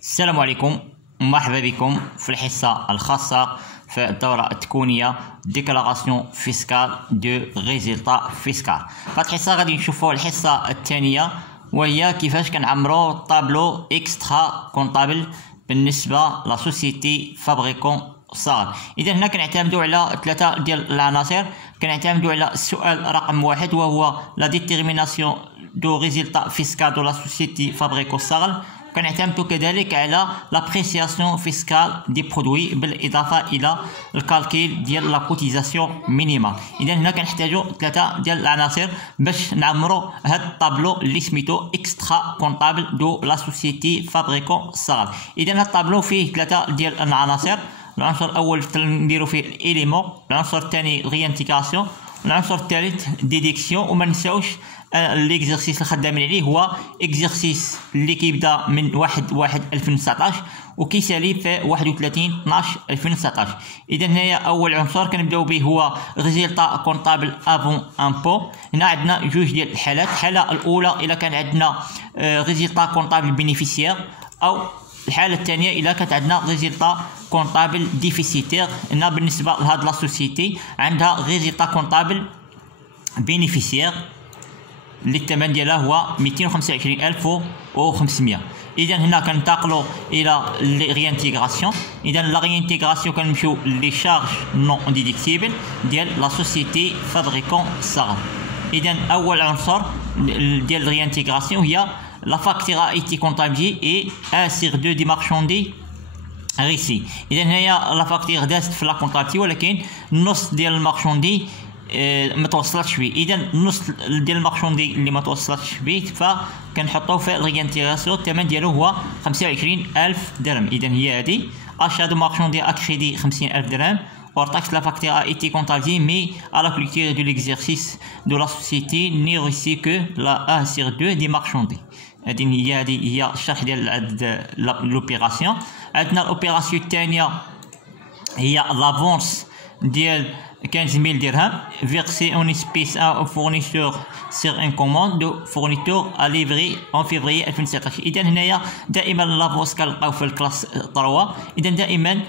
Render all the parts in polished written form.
السلام عليكم، مرحبا بكم في الحصة الخاصة في الدورة التكوينية ديكلاراسيون فيسكال دو ريزولتا فيسكال. في الحصة غادي نشوفوا الحصة الثانية وهي كيفاش كنعمرو طابلو اكسترا كونطابل بالنسبة لا سوسيتي فابريكون صاغ. اذا هنا كنعتمدوا على ثلاثة ديال العناصر. كنعتمدوا على السؤال رقم واحد وهو لا ديتيرميناسيون دو ريزولتا فيسكال دو لا سوسيتي فابريكون صاغ. كنعتمدوا كذلك على لابريسياسيون فيسكال دي برودوي بالاضافه الى الكالكيل ديال لا كوتيزاسيون مينيمال. اذا هنا كنحتاجوا ثلاثه ديال العناصر باش نعمروا هذا الطابلو اللي سميتو اكسترا كونطابل دو لا سوسيتي فابريكون صاغ. اذا هذا الطابلو فيه ثلاثه ديال العناصر. العنصر الاول نديرو فيه الاليمون، العنصر الثاني ريانتيكاسيون، العنصر الثالث ديديكسيون. وما نساوش ليكزرسيس اللي خدامين عليه هو اكزرسيس اللي كيبدا من 1/1/2019 وكيسالي في 31/12/2019. اذا هنايا اول عنصر كنبداو به هو ريزولتا كونطابل افون امبو. هنا عندنا جوج ديال الحالات. الحاله الاولى الا كان عندنا ريزولتا كونطابل بينيفيسيير، او الحاله الثانيه الا كانت عندنا ريزولتا كونطابل ديفيسيتير. هنا بالنسبه لهاد لا سوسيتي عندها ريزولتا كونطابل بينيفيسيير اللي الثمن ديالها هو 225500. اذا هنا كننتقلوا الى لي ريانتيغراسيون. اذا لا ريانتيغراسيون كنمشيو لي شارج نون ديديكتيبل ديال لا سوسيتي فابريكون صاغ. اذا اول عنصر ديال ريانتيغراسيون هي لا فاكتور a été comptabilisée et 1/2 دي مارشوندي ريسي. اذا هنايا لا فاكتور دازت في لا كونطابيلتي ولكن النص ديال المارشوندي ما توصلتش بيه. اذا النص ديال المارشوندي اللي ما توصلتش بيه فكنحطوه في الريانتيغاسيون. الثمن ديالو هو 25000 درهم. اذا هي هذه achat de marchandise à crédit 50000 درهم. Hors taxe, la facture a été comptabilisée, mais à la clôture de l'exercice de la société n'est reçu que la 1/2 des marchandises. هذه هي الشرح ديال لوبيراسيون. عندنا الاوبيراسيون الثانيه هي لافونس ديال 15000 درهم versé en espèces à un fournisseur sur une commande de fourniture à livrer en février 2019. اذا هنايا دائما لافونس كنلقاو في الكلاس 3. اذا دائما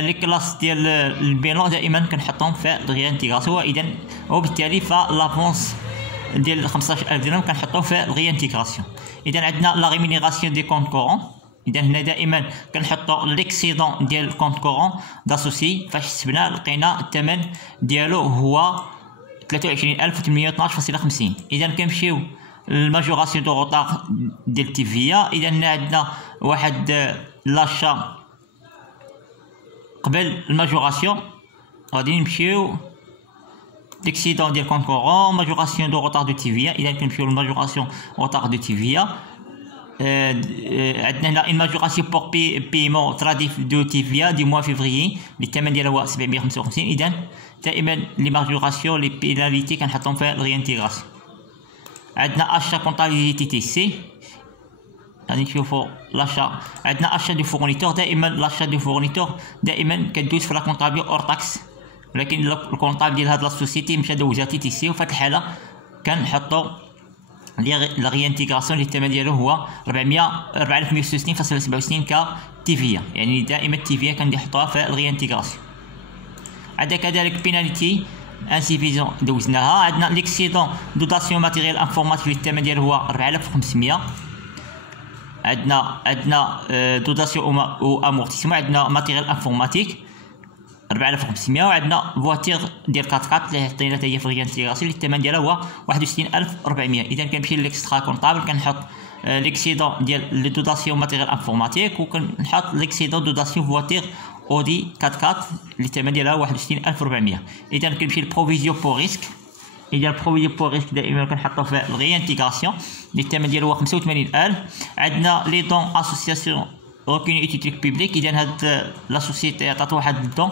لي كلاس ديال البيلون دائما كنحطهم في الريانتيغاسيون. اذا وبالتالي فلافونس ديال 15000 درهم كنحطوه في الريانتيغاسيون. اذا عندنا لا ريمينيراسيون دي كونت كورون. اذا هنا دائما كنحطوا ليكسيدون ديال الكونت كورون داسوسي. فاش حسبنا لقينا الثمن ديالو هو 23812.50. اذا كنمشيو الماجوراسيون دو روطار ديال تيفيا. اذا هنا عندنا واحد لاشا قبل الماجوراسيون غادي نمشيو ليكسيدون ديال كونت كورون ماجوراسيون دو روطار دو تيفيا. اذا كنمشيو للماجوراسيون روطار دو تيفيا. عندنا هنا une majoration pour paiement tardif de TVA du mois février اللي الثمن ديالها هو 755. اذا دائما لي ماجوراسيون لي بيناليتي كنحطهم في الريانتيغاسيون. عندنا اشا كونطابيليتي تي سي. غادي نشوفوا لاشا. عندنا اشا دو فورنيتور. دائما لاشا دو فورنيتور دائما كدوز في لا كونطابيل اور تاكس، ولكن الكونطابل ديال هاد لا سوسيتي مشى دوزها تي سي. وفي هاد الحاله كنحطوا لا ريانتيغاسيون اللي الثمن ديالو هو 4167.67 كا تيفيا. يعني دائما تيفيا كنحطوها في الريانتيغاسيون. عندنا كذلك بيناليتي انسيفيزون دوزناها. عندنا ليكسيدون دوتاسيون ماتيريال انفورماتيك اللي الثمن ديالو هو 4500. عندنا دوتاسيون او امورتيسمون. عندنا ماتيريال انفورماتيك 4500. وعندنا فواتير ديال 4x اللي حطينا حتى هي في الريانتيغاسيون اللي الثمن ديالها هو 61400. اذا كنمشي ليكسترا كونطابل كنحط ليكسيدون ديال لي دوتاسيون ماتيريال انفورماتيك وكنحط ليكسيدون دوتاسيون فواتير اودي 4x اللي الثمن ديالها 61400. اذا كنمشي للبروفيزيون بور ريسك. اذا البروفيزيون بور ريسك دائما كنحطو في الريانتيغاسيون اللي الثمن ديالو هو 85000. عندنا لي دون اسوسياسيون ركن ايتيتيك بيبليك. اذا هاد لا سوسيتي عطات واحد الدون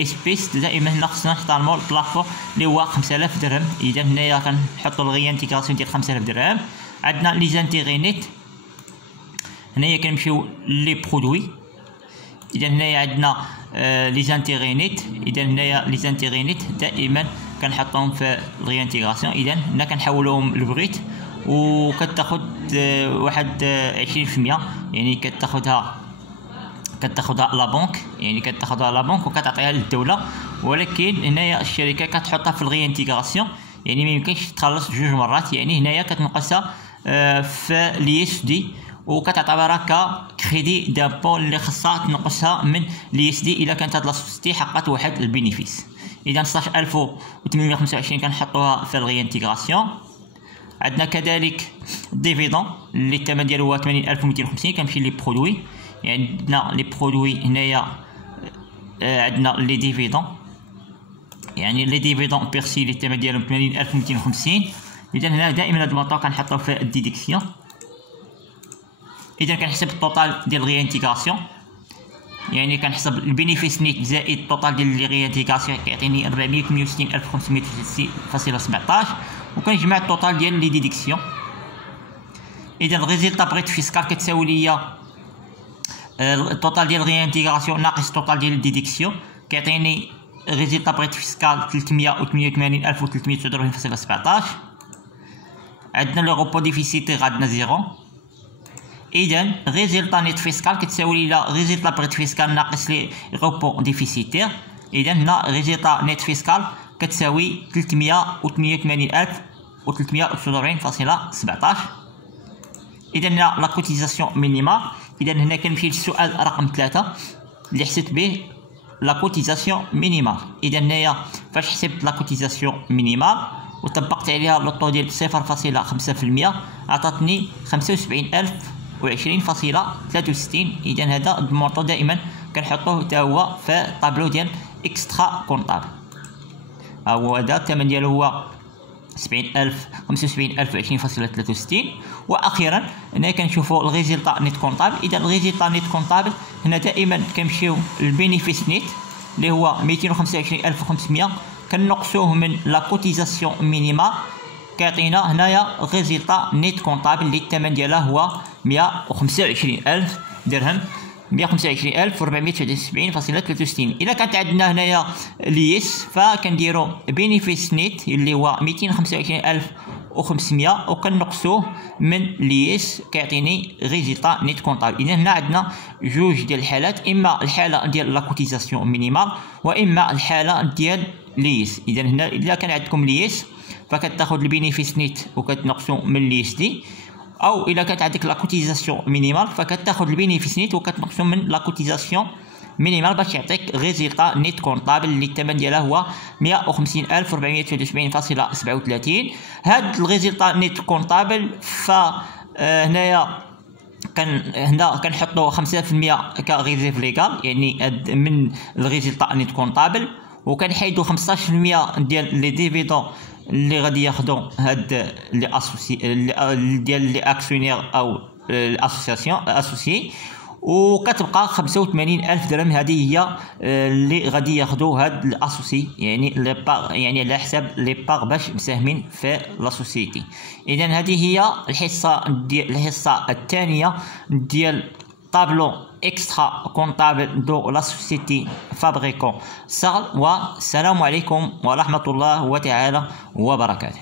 اسبيس. دائما هنا خصنا نحترموا البلافون اللي هو 5000 درهم. اذا هنايا كنحطوا الريانتيغاسيون ديال 5000 درهم. عندنا لي زانتيغي نيت. هنايا كنمشيو لي برودوي. اذا هنايا عندنا لي زانتيغي نيت. اذا هنايا لي زانتيغي نيت دائما كنحطوهم في الريانتيغاسيون. اذا هنا كنحولوهم لبغيت وكتاخد واحد 20%، يعني كتاخدها لا بنك، يعني كتاخدها لا بنك وكتعطيها للدوله. ولكن هنايا الشركه كتحطها في الغي انتيغراسيون، يعني ما يمكنش تخلص بجوج مرات. يعني هنايا كتنقصها في لي اس دي وكتعتبرها ككريدي دامبو اللي خاصها تنقصها من لي اس دي الا كانت هاد لا سوسيتي حققت واحد البينيفيس. اذا 16825 كنحطوها في الغي انتيغراسيون. عندنا كذلك ديفيدون اللي الثمن ديالو هو 80250 كنمشي لي برودوي. يعني عندنا لي برودوي هنايا عندنا لي ديفيدون، يعني لي ديفيدون بيرسي اللي الثمن ديالهم 80250. اذا هنا دائما هاد المونطون كنحطو في الديديكسيون. اذا كنحسب التوتال ديال الغي انتيغراسيون، يعني كنحسب البينيفيس نيت زائد التوتال ديال لي غي انتيغراسيون كيعطيني 466517، وكنجمع التوتال ديال لي ديديكسيون. اذا الريزلتا بريت فيسكال كتساوي ليا التوتال ديال غي انتيغراسيون ناقص التوتال ديال الديديكسيون، كيعطيني ريزلتا بريت فيسكال 388349.17. عندنا لو روبو ديفيسيتير عندنا زيرو. اذا ريزلتا نيت فيسكال كتساوي ليا ريزلتا بريت فيسكال ناقص لي روبو ديفيسيتير. اذا هنا ريزلتا نيت فيسكال كتساوي 388349.17. اذا هنا لا كوتيزاسيون مينيمال. اذا هنا كنمشي للسؤال رقم 3 اللي حسبت به لا كوتيزاسيون مينيمال. اذا هنايا فاش حسبت لا كوتيزاسيون مينيمال وطبقت عليها لوطو ديال 0.5% عطاتني 75020.63. اذا هذا المونطو دائما كنحطوه حتى هو في الطابلو ديال اكسترا كونطابل. هو هذا الثمن ديالو هو 75020.63. واخيرا هنا كنشوفوا الريزلتا نيت كونطابل. اذا الريزلتا نيت كونطابل هنا دائما كنمشيو للبينيفيس نيت اللي هو 225500 كنقصوه من لا كوتيزاسيون مينيمال كيعطينا هنايا ريزلتا نيت كونطابل اللي الثمن ديالها هو 125000 درهم، 120479.63. الا كانت عندنا هنايا ليس فكنديروا بينيفيس نيت اللي هو 225500 وكنقصوه من ليس كيعطيني ريزلتا نيت كونطابل. اذا هنا عندنا جوج ديال الحالات، اما الحاله ديال لا كوتيزاسيون مينيمال واما الحاله ديال ليس. اذا هنا الا كان عندكم ليس فكتاخذ البينيفيس نيت وكتنقصو من ليس دي، او الا كانت عندك لا كوتيزاسيون مينيمال فكتاخذ البينيفيس نيت وكتنقصو من لا كوتيزاسيون مينيمال باش يعطيك ريزلتا نيت كونطابل اللي الثمن ديالها هو 150479.37. هاد الريزلتا نيت كونطابل فهنايا هنا كنحطو 5% كريزيرف ليغال يعني من الريزلتا نيت كونطابل، وكنحيدو 15% ديال لي ديفيدون اللي غادي ياخذوا هاد لي اسوسي ديال لي اكسيونير او الاسوسياسيون اسوسي، وكتبقى 85000 درهم. هذه هي اللي غادي ياخذوا هاد الاسوسي يعني لي باغ، يعني على حساب لي باغ باش مساهمين في لا سوسيتي. اذا هذه هي الحصه الثانيه ديال طابلو اكسترا كونطابل دو لا سوسيتي فابريكون سارل. والسلام عليكم ورحمه الله تعالى وبركاته.